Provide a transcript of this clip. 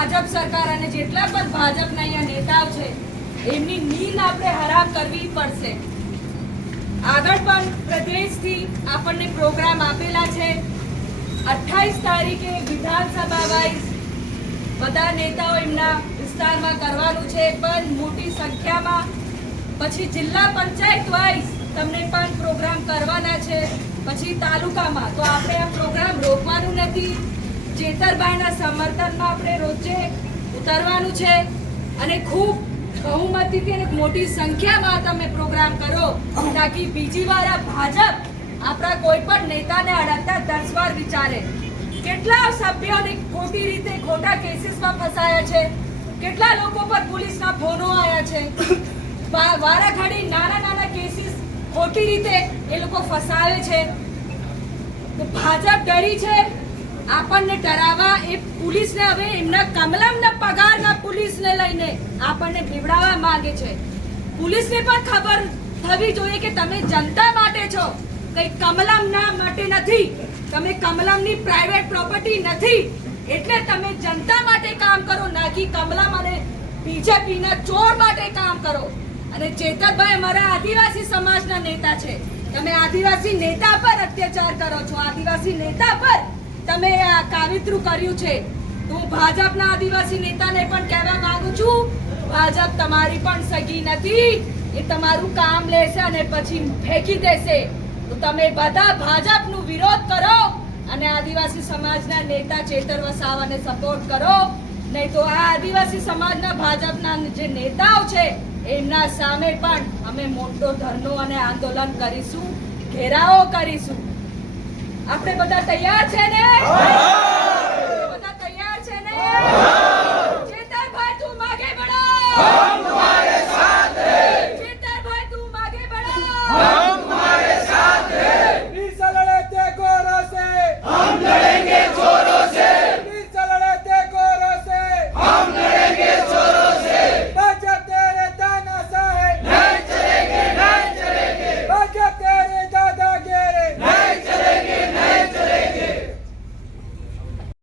ભાજપ સરકાર અને જેટલા પણ ભાજપના અહીંયા નેતાઓ છે એમની નીંદ આપણે હરામ કરવી પડશે. આગળ પણ પ્રદેશથી આપણને પ્રોગ્રામ આપેલા છે. 28 તારીખે વિધાનસભા વાઇઝ બધા નેતાઓ એમના વિસ્તારમાં કરવાનું છે, પણ મોટી સંખ્યામાં પછી જિલ્લા પંચાયત વાઇઝ તમને પણ પ્રોગ્રામ કરવાના છે, પછી તાલુકામાં. તો આપણે આ પ્રોગ્રામ રોકવાનું નથી. ચેતરભાઈના સમર્થનમાં આપણે રોજે ઉતરવાનું છે અને ખૂબ બહુમતીથી અને મોટી સંખ્યામાં તમે પ્રોગ્રામ કરો, તાકી બીજી વાર આ ભાજપ આપણા કોઈ પણ નેતાને અડકતા 10 વાર વિચારે. કેટલા સભ્યોને ખોટી રીતે ખોટા કેસીસમાં ફસાયા છે, કેટલા લોકો પર પોલીસના ફોનો આવ્યા છે, વારાઘડી નાના કેસીસ ખોટી રીતે એ લોકો ફસાવે છે. તો ભાજપ ડરી છે આપણને ડરાવવા. એ પોલીસને હવે એમના કમલમના પગારના પોલીસને લઈને આપણને બીવડાવવા માંગે છે. પોલીસને પણ ખબર થવી જોઈએ કે તમે જનતા માટે છો, કઈ કમલમના માટે નથી. તમે કમલમની પ્રાઇવેટ પ્રોપર્ટી નથી, એટલે તમે જનતા માટે કામ કરો, નાકી કમલમ અને બીજેપીના ચોર માટે કામ કરો. અને ચેતરભાઈ અમારા આદિવાસી સમાજના નેતા છે. તમે આદિવાસી નેતા પર અત્યાચાર કરો છો, આદિવાસી નેતા પર તમે આ કાવતરું કર્યું છે. તો હું ભાજપના આદિવાસી નેતાને પણ કહેવા માંગુ છું, ભાજપ તમારી પણ સગી નથી. એ તમારું કામ લેશે અને પછી ફેંકી દેશે. તો તમે બધા ભાજપનો વિરોધ કરો અને આદિવાસી સમાજના નેતા ચેતર વસાવાને સપોર્ટ કરો. નહીં તો આ આદિવાસી સમાજના ભાજપના જે નેતાઓ છે એમના સામે પણ અમે મોટો ધરનો અને આંદોલન કરીશું, ઘેરાવો કરીશું. આપણે બધા તૈયાર છે ને?